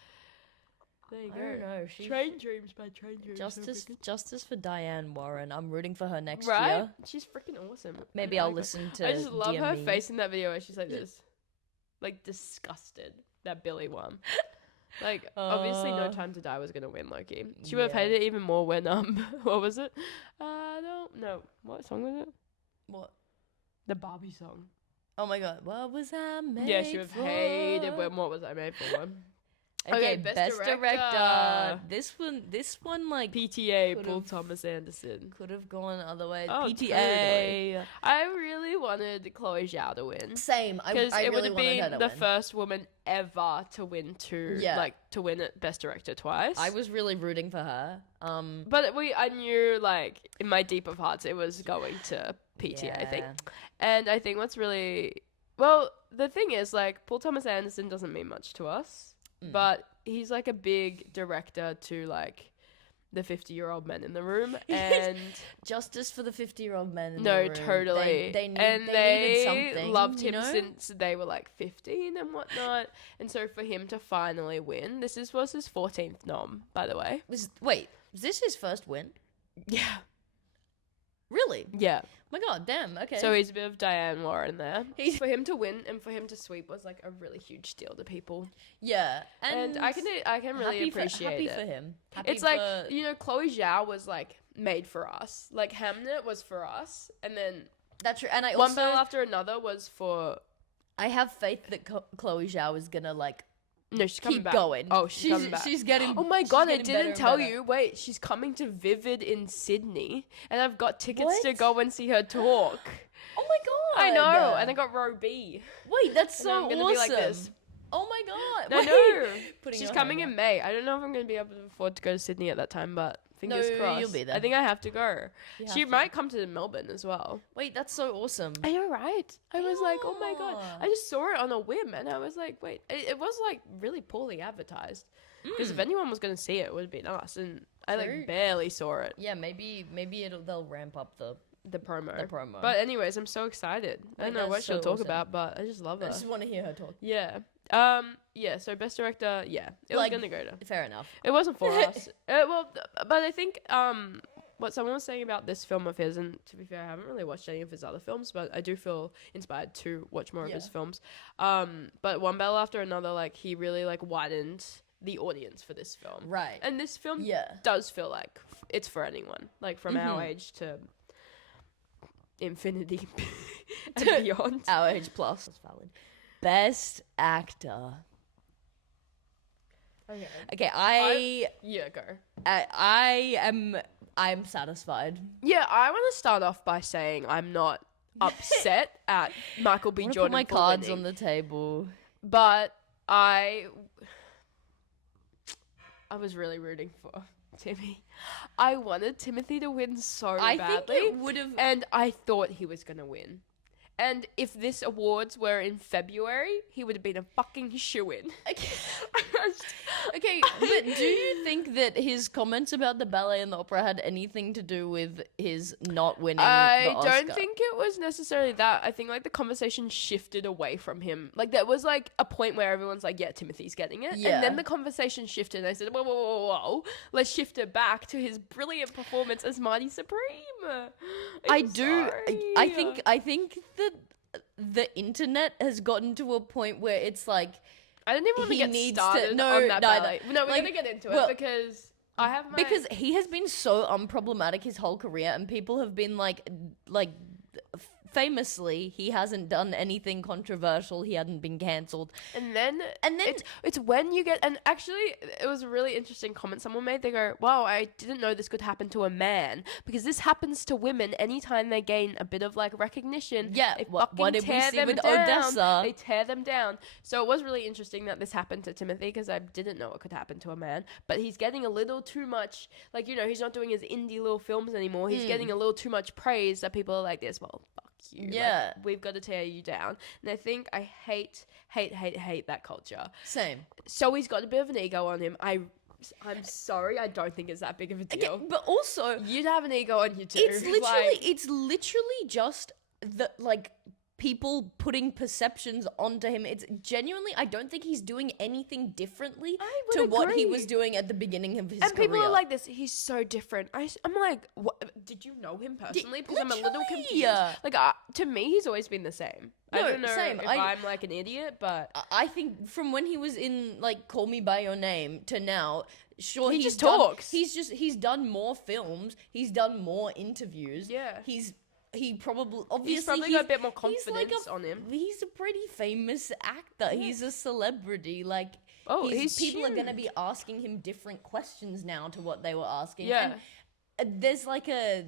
There you I go. don't know. Train Dreams by Train Dreams. Justice for Diane Warren. I'm rooting for her next right? year. She's freaking awesome. Maybe I'll listen to. I just love DM her me. face in that video where she's like this, like disgusted that Billy won. Like, obviously, No Time to Die was gonna win Loki. She would have hated it even more when what was it? I don't know. What song was it? What? The Barbie song. Oh my god, what was I made Yeah, she would have for? hated when What Was I Made For one. Okay, best director. This one, like PTA, Paul Thomas Anderson. could have gone other ways. Oh, PTA. totally. I really wanted Chloe Zhao to win. Same. Because I it would really have wanted her been to the win. first woman ever to win to win it Best Director twice. I was really rooting for her. But I knew, like, in my deep of hearts, it was going to PTA, I think. And I think what's really... Well, the thing is, like, Paul Thomas Anderson doesn't mean much to us. But he's, like, a big director to, like, the 50-year-old men in the room. And... Justice for the 50-year-old men in the room. No, totally. They needed something, loved him you know? since they were, like, 15 and whatnot. And so for him to finally win... was his 14th nom, by the way. Was this his first win? Yeah. Really? Yeah. My god, damn, okay. So he's a bit of Diane Warren there. For him to win and for him to sweep was like a really huge deal to people. Yeah. And I can really appreciate happy it. for him. It's like, you know, Chloe Zhao was like made for us. Like Hamnet was for us. And then that's true. And I One also... Bell After Another was for... I have faith that Chloe Zhao is gonna like... No, she's coming keep back. going. Oh, she's coming back. She's getting... Oh my god, I getting better didn't and tell better. you. Wait, she's coming to Vivid in Sydney. And I've got tickets to What? go and see her talk. Oh my god. I know. And I got row B. Wait, that's And so I'm gonna awesome. be like this. Oh my god. I Wait. know. Putting She's your coming hand in May. I don't know if I'm going to be able to afford to go to Sydney at that time, but fingers No, crossed. you'll be there. I think I have to go. You She have to. might come to Melbourne as well. Wait, that's so awesome. Are you right? I was like, oh my god. Yeah. I just saw it on a whim and I was like, wait. It was like really poorly advertised. Because if anyone was going to see it, it would have been us. And I True. like barely saw it. Yeah, maybe they'll ramp up the promo. promo. But anyways, I'm so excited. I don't know that's what she'll so talk awesome. about, but I just love her. I just want to hear her talk. Yeah. Yeah, so best director, yeah. It was Like, going to go to. Fair enough. It wasn't for us. But I think what someone was saying about this film of his, and to be fair, I haven't really watched any of his other films, but I do feel inspired to watch more of his films. But One Bell After Another, like, he really, like, widened the audience for this film. Right. And this film Yeah. does feel like it's for anyone, like, from our age to infinity and beyond. Our age plus. That's valid. Best actor. Okay, Yeah, go. I'm satisfied. Yeah, I want to start off by saying I'm not upset at Michael B. I Jordan put my for cards winning, on the table. but I was really rooting for Timmy. I wanted Timothy to win so I badly. think it would have. And I thought he was going to win. And if this awards were in February, he would have been a fucking shoo-in. Okay, but do you think that his comments about the ballet and the opera had anything to do with his not winning the I Oscar? don't think it was necessarily that. I think, like, the conversation shifted away from him. Like, there was, like, a point where everyone's like, yeah, Timothy's getting it. Yeah. And then the conversation shifted, and I said, whoa. Let's shift it back to his brilliant performance as Marty Supreme. I think that the internet has gotten to a point where it's like, I don't even want to he get needs started to- no, on that neither. ballet. No, we're Like, going to get into well, it because I have my... because he has been so unproblematic his whole career, and people have been like famously, he hasn't done anything controversial. He hadn't been cancelled. And then it's when you get, and actually it was a really interesting comment someone made. They go, wow, I didn't know this could happen to a man, because this happens to women anytime they gain a bit of, like, recognition. Yeah, they what fucking did we tear see them with down. Odessa? They tear them down. So it was really interesting that this happened to Timothy, because I didn't know it could happen to a man. But he's getting a little too much, like, you know, he's not doing his indie little films anymore. He's getting a little too much praise that people are like this. Well, fuck you. Yeah. Like, we've got to tear you down. And I think I hate that culture. Same. So he's got a bit of an ego on him. I I'm sorry, I don't think it's that big of a deal. Okay, but also, you'd have an ego on you too. It's literally just the like people putting perceptions onto him. It's genuinely, I don't think he's doing anything differently to what he was doing at the beginning of his career. And people are like this, he's so different. I'm like, what? Did you know him personally? Because I'm a little confused. Yeah. Like, to me, he's always been the same. I don't know if I'm like an idiot, but I think from when he was in like Call Me By Your Name to now, sure, he just talks. He's done more films. He's done more interviews. Yeah. He's probably got a bit more confidence on him. He's a pretty famous actor. Yeah. He's a celebrity. Like, people are going to be asking him different questions now to what they were asking. Yeah. And there's like a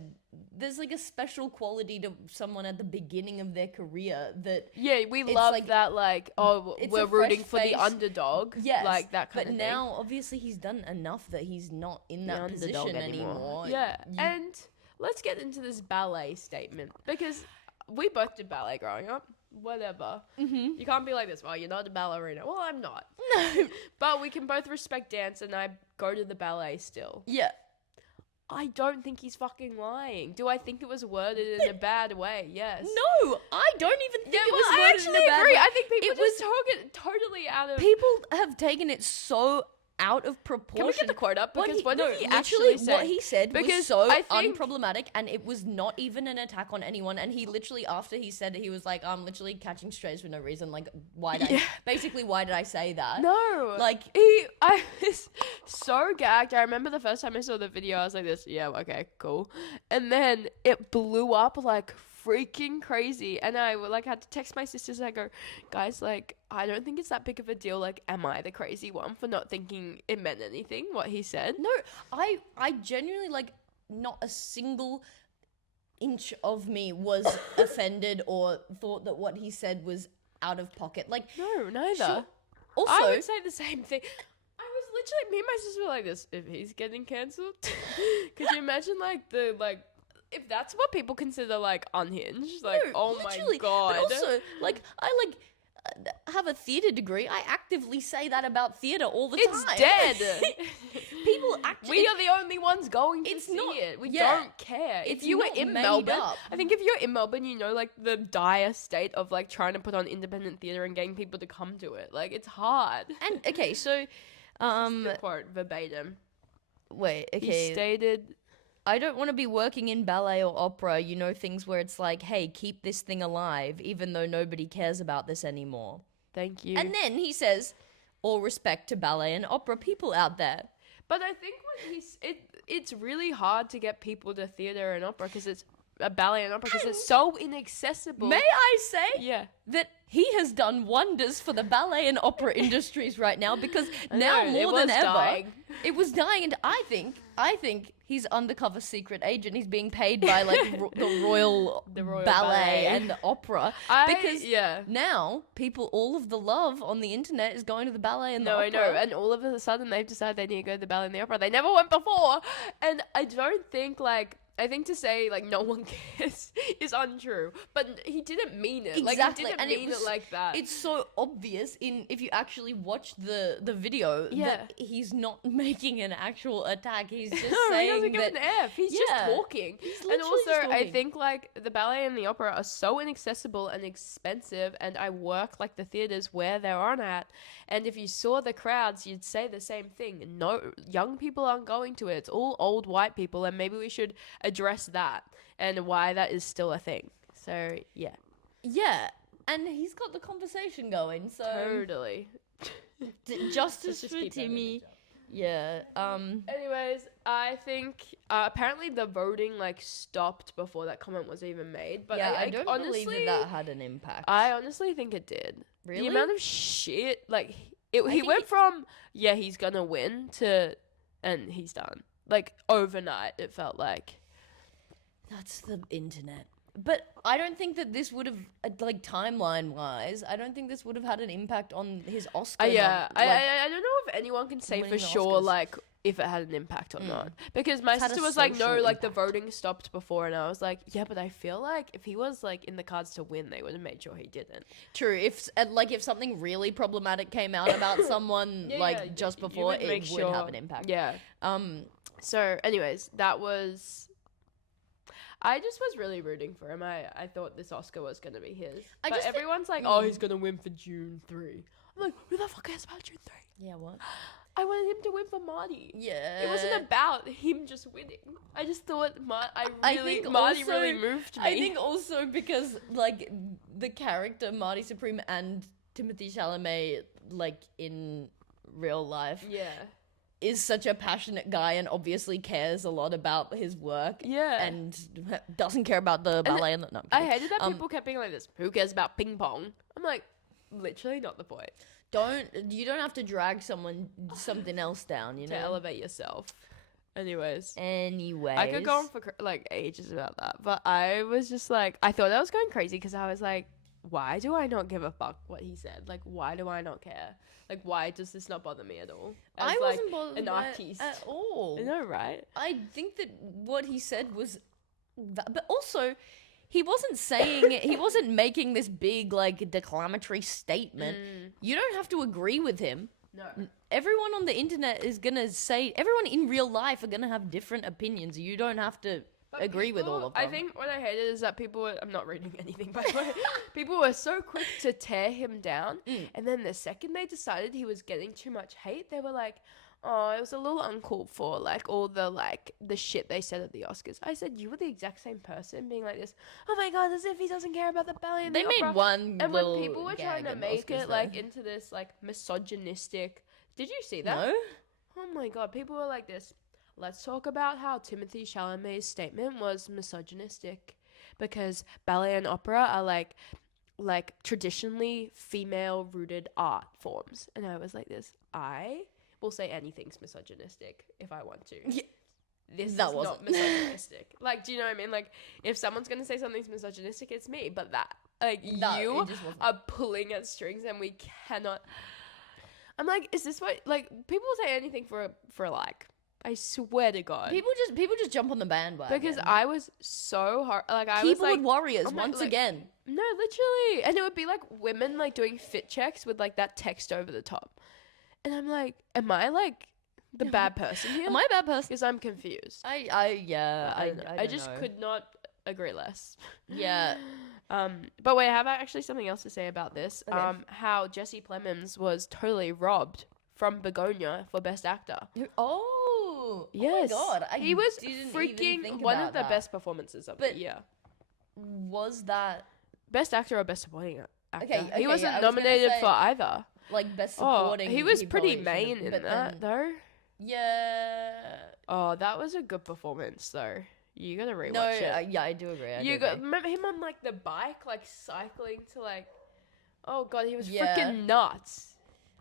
special quality to someone at the beginning of their career that we love like, that like we're rooting for the underdog. Yes, like that kind of thing. But now obviously he's done enough that he's not in that position anymore. Yeah, and let's get into this ballet statement, because we both did ballet growing up. Whatever. Mm-hmm. You can't be like this. Well, you're not a ballerina. Well, I'm not. No. But we can both respect dance, and I go to the ballet still. Yeah. I don't think he's fucking lying. Do I think it was worded in a bad way? Yes. No, I don't even think it was worded in a bad way. I think people just took it totally out of... People have taken it so out of proportion. Can we get the quote up? Because what did he actually actually say? What he said was so unproblematic, and it was not even an attack on anyone. And he literally, after he said it, he was like, I'm literally catching strays for no reason. Like, why did I say that? No. Like, I was so gagged. I remember the first time I saw the video, I was like this, yeah, okay, cool. And then it blew up like freaking crazy, and I like had to text my sisters and I go, guys, like, I don't think it's that big of a deal. Like, am I the crazy one for not thinking it meant anything what he said? No, I genuinely, like, not a single inch of me was offended or thought that what he said was out of pocket. Like, no, neither. Sure. Also, I would say the same thing. I was literally, me and my sister were like this, if he's getting cancelled, could you imagine if that's what people consider like unhinged, like, no, oh my god. But also, like, I have a theater degree. I actively say that about theater all the time. It's dead. People actually. We are the only ones going to see it. We don't care. If you were in Melbourne, I think if you're in Melbourne, you know, like the dire state of like trying to put on independent theater and getting people to come to it. Like, it's hard. And okay, so, the quote verbatim. Wait, okay. He stated, I don't want to be working in ballet or opera, you know, things where it's like, hey, keep this thing alive, even though nobody cares about this anymore. Thank you. And then he says, all respect to ballet and opera people out there. But I think it's really hard to get people to theater and opera because it's a ballet and opera because it's so inaccessible. May I say that he has done wonders for the ballet and opera industries right now, because now more than ever, it was dying, and I think he's undercover secret agent. He's being paid by like the royal ballet and the opera, because now people, all of the love on the internet is going to the ballet and the opera. No, I know, and all of a sudden they've decided they need to go to the ballet and the opera. They never went before, and I don't think I think to say, like, no one cares is untrue. But he didn't mean it. Exactly. Like, he didn't mean it like that. It's so obvious if you actually watch the video that he's not making an actual attack. He's just saying he doesn't give an F. He's just talking. And also, I think, like, the ballet and the opera are so inaccessible and expensive, and I work, like, the theaters where they're on at. And if you saw the crowds, you'd say the same thing. No, young people aren't going to it. It's all old white people, and maybe we should address that and why that is still a thing. So yeah, and he's got the conversation going, so totally. Justice for Timmy. Yeah. Anyways, I think apparently the voting like stopped before that comment was even made, but I don't honestly believe that had an impact. I honestly think it did. Really? The amount of shit, like, he went from he's gonna win to and he's done, like, overnight. It felt like. That's the internet. But I don't think that this would have, like, timeline-wise, I don't think this would have had an impact on his Oscar. Yeah, I don't know if anyone can say for sure, like, if it had an impact or not. Because my sister was like, no, like, the voting stopped before. And I was like, yeah, but I feel like if he was, like, in the cards to win, they would have made sure he didn't. True. If something really problematic came out about someone, just before, it would have an impact. Yeah. So, anyways, that was... I just was really rooting for him. I thought this Oscar was going to be his. But everyone's like, oh, he's going to win for June 3. I'm like, who the fuck cares about June 3? Yeah, what? I wanted him to win for Marty. Yeah. It wasn't about him just winning. I just thought Marty really moved me. I think also because, like, the character Marty Supreme and Timothée Chalamet, like, in real life... Yeah. Is such a passionate guy and obviously cares a lot about his work. Yeah. And doesn't care about the ballet. No, I hated that people kept being like this. Who cares about ping pong? I'm like, literally not the point. You don't have to drag something else down, you know? To elevate yourself. Anyways. I could go on for like ages about that. But I was just like, I thought I was going crazy because I was like, why do I not give a fuck what he said? Like, why do I not care? Like, why does this not bother me at all? I wasn't bothered an artiste at all. I know, right? I think that what he said was... But also, he wasn't making this big, like, declamatory statement. You don't have to agree with him. No. Everyone on the internet is going to say... Everyone in real life are going to have different opinions. You don't have to... agree with all of them. I think what I hated is that people were... I'm not reading anything, by the way. People were so quick to tear him down. And then the second they decided he was getting too much hate, they were like, oh, it was a little uncalled for, like, all the, like, the shit they said at the Oscars. I said, you were the exact same person being like this, oh my god, as if he doesn't care about the ballet and the opera. They made one and when people were trying to make it, like, into this, like, misogynistic... Did you see that? No. Oh my god, people were like this. Let's talk about how Timothée Chalamet's statement was misogynistic because ballet and opera are like traditionally female-rooted art forms. And I was like this, I will say anything's misogynistic if I want to. Yeah. This is not misogynistic. Like, do you know what I mean? Like, if someone's going to say something's misogynistic, it's me. But that, like, you are pulling at strings and we cannot... I'm like, is this what... Like, people say anything for a like... I swear to God. People just jump on the bandwagon. Because I was so hard. Like, I Keyboard was like... warriors, once again. No, literally. And it would be like women, like, doing fit checks with, like, that text over the top. And I'm like, am I, like, the bad person here? Am I a bad person? Because I'm confused. I just could not agree less. Yeah. But wait, I have actually something else to say about this. Okay. How Jesse Plemons was totally robbed from Begonia for Best Actor. Yes. Oh my god. He was freaking one of the best performances of the year. Was that Best Actor or Best Supporting Actor? Okay, he wasn't nominated for either. Like Best Supporting. He was pretty main in that though. Yeah. Oh, that was a good performance though. You gotta rewatch it. Yeah, I do agree. Remember him on like the bike, like cycling to like. Oh god, he was freaking nuts.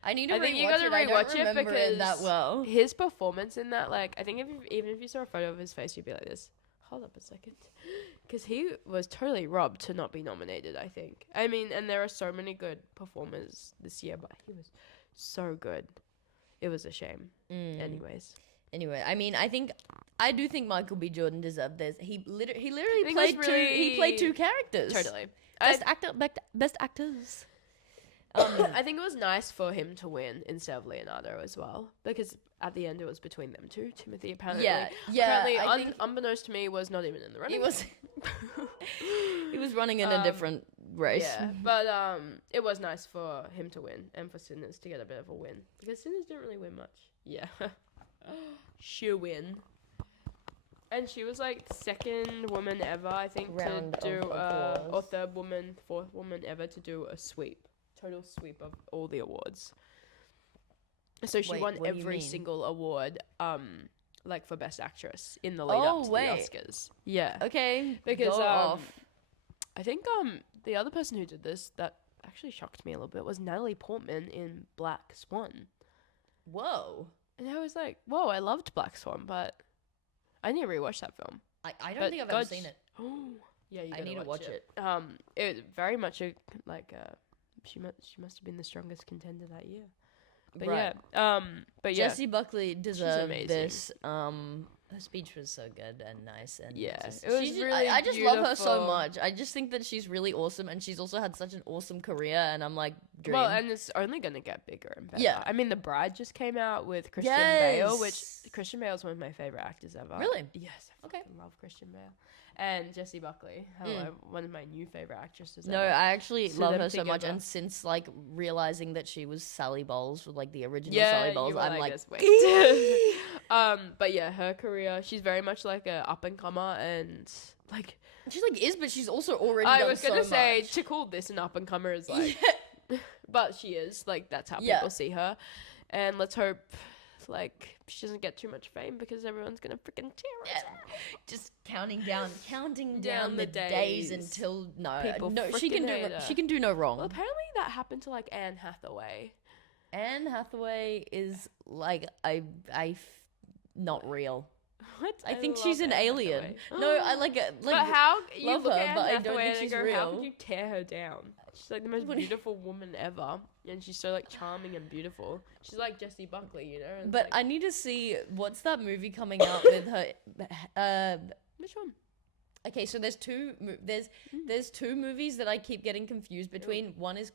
I need to rewatch it. You gotta rewatch it because that well. His performance in that, like, I think even if you saw a photo of his face, you'd be like this. Hold up a second, because he was totally robbed to not be nominated. I think. I mean, and there are so many good performers this year, but he was so good. It was a shame. Anyway, I mean, I do think Michael B. Jordan deserved this. He literally played two characters. Totally. Best actors. I think it was nice for him to win instead of Leonardo as well, because at the end it was between them two. Timothy apparently, unbeknownst to me, was not even in the running. He was running in a different race. Yeah, but it was nice for him to win and for Sinners to get a bit of a win, because Sinners didn't really win much. Yeah, she win. And she was like second woman ever, I think, to do or fourth woman ever to do a total sweep of all the awards. So she won every single award, like for Best Actress in the lead up to the Oscars. Yeah. Okay. Because I think the other person who did this that actually shocked me a little bit was Natalie Portman in Black Swan. Whoa. And I was like, whoa, I loved Black Swan, but I need to rewatch that film. I don't think I've ever seen it. Oh, Yeah, you I gotta need to watch it. It very much she must have been the strongest contender that year. But Right. but Jessie Buckley deserved amazing. this. Her speech was so good and nice, and Yeah, just, it was really I just love her so beautiful. much. I just think that she's really awesome, and she's also had such an awesome career. And I'm like, dream. Well, and it's only gonna get bigger and better. Yeah. I mean, The Bride just came out with Christian Yes. Bale, which Christian Bale is one of my favorite actors ever. Really? Yes. I Okay. fucking love Christian Bale. And Jessie Buckley, one of my new favorite actresses. No, ever. I actually So love them her so much, together. and since like realizing that she was Sally Bowles with like the original Yeah, Sally you Bowles, were I'm like, this, wait. But yeah, her career, she's very much like a up and comer, and like she's like is, but she's also already. I done was gonna so say much. to call this an up and comer is like, but she is like that's how Yeah. people see her, and let's hope like she doesn't get too much fame because everyone's gonna freaking tear her. Just counting down Down the the days days. until People she can freaking do hate her. she can do no wrong. Well, apparently that happened to like Anne Hathaway. Anne Hathaway is like not real. What? I think love she's an Anne alien. Hathaway. No, I like it. Like, but how you love look her, at Anne but I don't Hathaway think and she's go, real. how could you tear her down? She's like the most What do you- beautiful woman ever, and she's so like charming and beautiful. She's like Jessie Buckley, you know. And it's But like, I need to see what's that movie coming out with her. which one? Okay, so there's there's two movies that I keep getting confused between. One is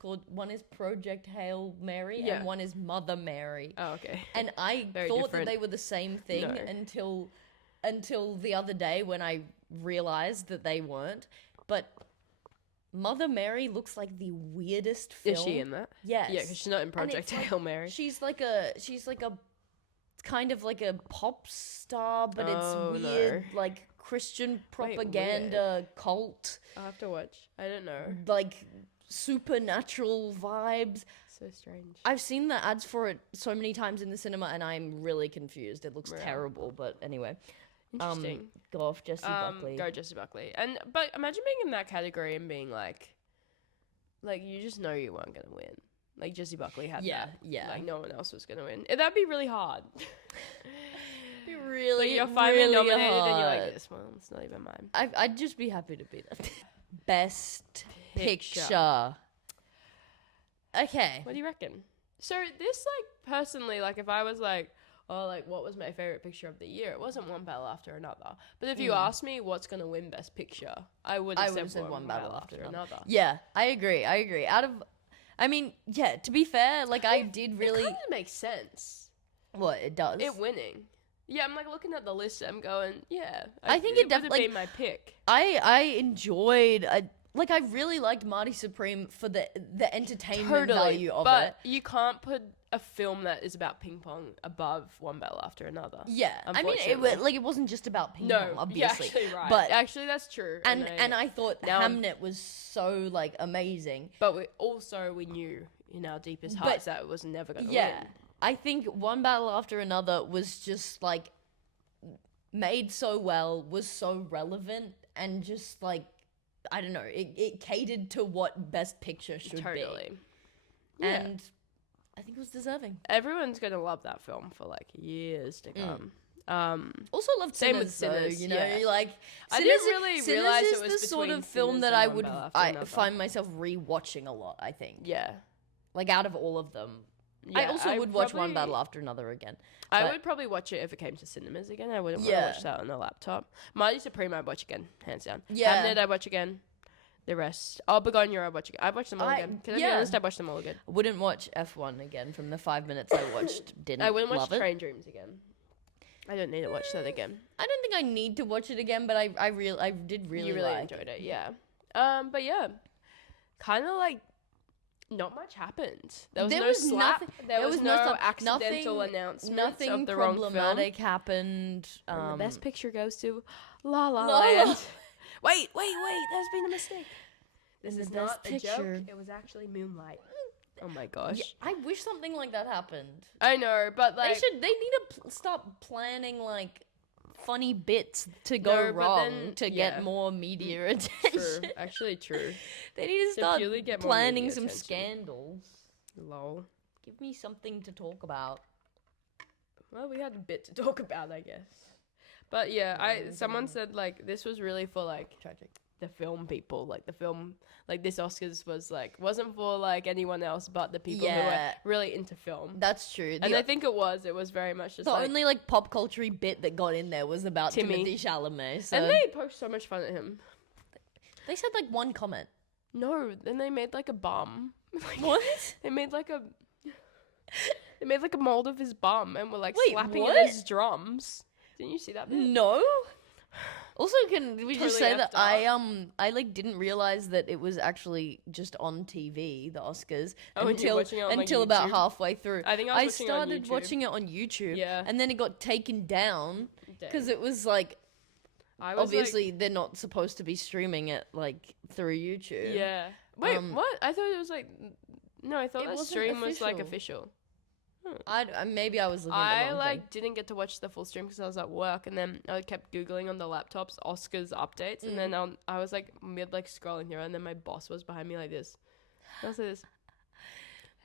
Project Hail Mary, Yeah. and one is Mother Mary. Oh, okay. And I Very thought different. that they were the same thing No. until the other day when I realized that they weren't. But Mother Mary looks like the weirdest film. Is she in that? Yes. Yeah, because she's not in And Project it's like- Hail Mary. She's like a kind of like a pop star, but Oh, it's no. weird, like Christian propaganda cult, I'll have to watch. I don't know. like supernatural vibes. So strange. I've seen the ads for it so many times in the cinema, and I'm really confused. It looks Really? terrible, but anyway. Interesting. Go off, Jessie Buckley. Go Jessie Buckley. But imagine being in that category and being like you just know you weren't gonna win. Like Jessie Buckley had Yeah, that. yeah. Like no one else was gonna win. That'd be really hard. Be really, Like you're finally really nominated hard. and you're like, this one, it's not even mine. I'd just be happy to be there. Best Picture. picture. Okay. What do you reckon? So this, like, personally, like, if I was like, oh, like, what was my favorite picture of the year? It wasn't One Battle After Another. But if you asked me what's gonna win Best Picture, I would have said One Battle After Another. Yeah, I agree. I mean, yeah, to be fair, like I did really It kind of makes sense. what it does. It winning. Yeah, I'm like looking at the list. I'm going, yeah. I think would it have definitely- been my pick. I enjoyed I really liked Marty Supreme for the entertainment value of but it. you can't put a film that is about ping pong above One Battle After Another. Yeah, I mean, unfortunately. it wasn't just about ping No, pong, obviously. you're actually right. But actually, that's true. and I thought now I'm- Hamnet was so like amazing. But we knew in our deepest But- hearts that it was never going to Yeah, win. I think One Battle After Another was just like made so well, was so relevant, and just like I don't know, it catered to what Best Picture should Totally. be, Yeah. and I think it was deserving. Everyone's going to love that film for like years to come. Also loved Same with Sinners, though, Sinners, you know, yeah. like I Sinners, didn't really Sinners realize is it was the sort between of film Sinners that and I One would Battle After I Another. find myself rewatching a lot. I think, Yeah. like out of all of them, I Yeah, also would watch One probably- Battle After Another again. I but- would probably watch it if it came to cinemas again. I wouldn't Yeah. want to watch that on a laptop. Marty Supreme I'd watch again, hands down. Yeah. Hamnet I'd watch again. The rest. Oh, Begonia I'd watch again. I'd watch them all I- again. Can I be yeah. honest? I'd watch them all again. Wouldn't watch F1 again from the 5 minutes I watched. Didn't I wouldn't watch love it. Train Dreams again. I don't need to watch that again. I don't think I need to watch it again, but I did really You really like enjoyed it, yeah. But yeah, kind of like not much happened. There was There no was slap. nothing- There was no stuff- accidental nothing- announcement Nothing of the wrong film. problematic happened. And the best picture goes to La La La La Land. Wait, there's been a mistake. This The is best not a picture. joke. It was actually Moonlight. Oh my gosh. Yeah, I wish something like that happened. I know, but like They need to stop planning like funny bits to go No, but wrong then- to yeah. get more media true. attention. Actually true. They need to To start purely get more planning media some attention. scandals. Lol. Give me something to talk about. Well, we had a bit to talk about, I guess. But yeah, someone said like this was really for like Tragic. the film people, like the film, like this Oscars wasn't for like anyone else but the people who were really into film. That's true. And I think it was very much just the only like pop culture bit that got in there was about Timothée Chalamet. So. And they poked so much fun at him. They said like one comment. No, then they made like a bum. What? They made like a mold of his bum and were like slapping what? at his drums. Didn't you see that bit? No. Also, can we just say that up. I like didn't realize that it was actually just on TV, the Oscars, until until about halfway through. I think I started watching it on YouTube, yeah, and then it got taken down because it was like obviously they're not supposed to be streaming it like through YouTube. Yeah. Wait, what? I thought it was like no, I thought the stream was like official. Maybe I was looking at the wrong thing. Didn't get to watch the full stream because I was at work, and then I kept googling on the laptops Oscars updates, and then I was like mid like scrolling here, and then my boss was behind me like this. I was like this.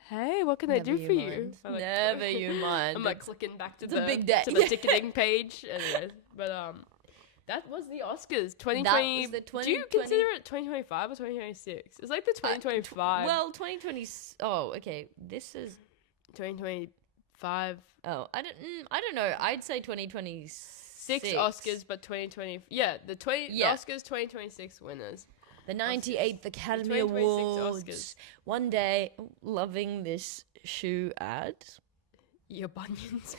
Hey, what can I do for you? Like, never you mind. I'm like clicking back to a big day. to the ticketing page. Anyways, but that was the Oscars 2020. Do you consider it 2025 or 2026? It's like the 2025. Well, 2020. Oh, okay. This is 2025. Oh, I don't know. I'd say 2026 Oscars, but 2020. Yeah, the Oscars 2026 winners. The 98th Academy Awards. Oscars. One day, loving this shoe ad. Your bunions.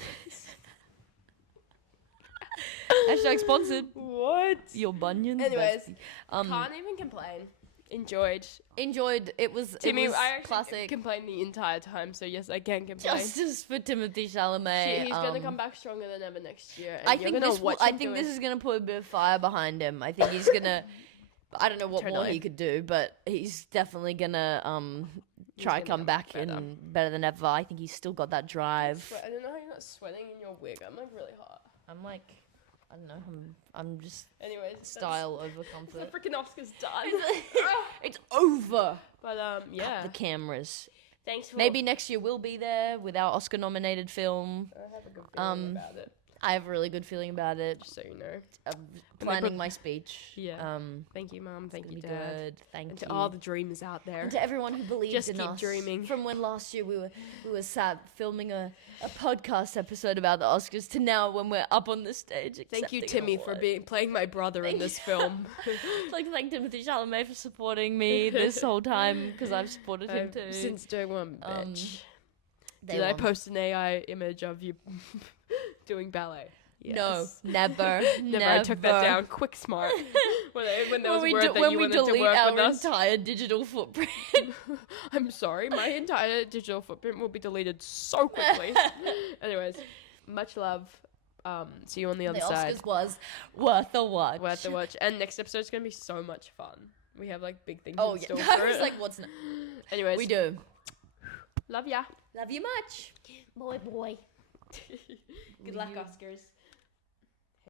Hashtag sponsored. What? Your bunions. Anyways, can't even complain. Enjoyed. It was Timmy, I actually classic. Complained the entire time, so yes, I can complain. Justice for Timothée Chalamet. He's gonna come back stronger than ever next year. I think this is gonna put a bit of fire behind him. I think he's gonna. I don't know what more he could do, but he's definitely gonna try to come back and better than ever. I think he's still got that drive. I don't know how you're not sweating in your wig. I'm like really hot. I'm like. I don't know. I'm just. Anyways, style over comfort. The freaking Oscars done. It's over. But yeah. Cut the cameras. Thanks for. Maybe next year we'll be there with our Oscar-nominated film. I have a good feeling about it. I have a really good feeling about it. Just so you know. I'm planning my speech. Yeah. Thank you, Mum. Thank you, Dad. Good. Thank you. To all the dreamers out there. And to everyone who believes just in keep us. Dreaming. From when last year we were sat filming a podcast episode about the Oscars to now when we're up on the stage. Thank you, Timmy, for playing my brother in this film. Like thank Timothée Chalamet for supporting me this whole time because I've supported him too. Since day one, bitch. Did I post an AI image of you doing ballet? Yes. No, never. I took that down quick smart. when there was word that you wanted to work with us. When we delete our entire digital footprint. I'm sorry, my entire digital footprint will be deleted so quickly. Anyways, much love. See you on the other side. The Oscars was worth a watch. Worth a watch. And next episode's going to be so much fun. We have like big things in store for I was like, what's next? Anyways. We do. Love ya. Love you much. Boy. Good luck, Oscars.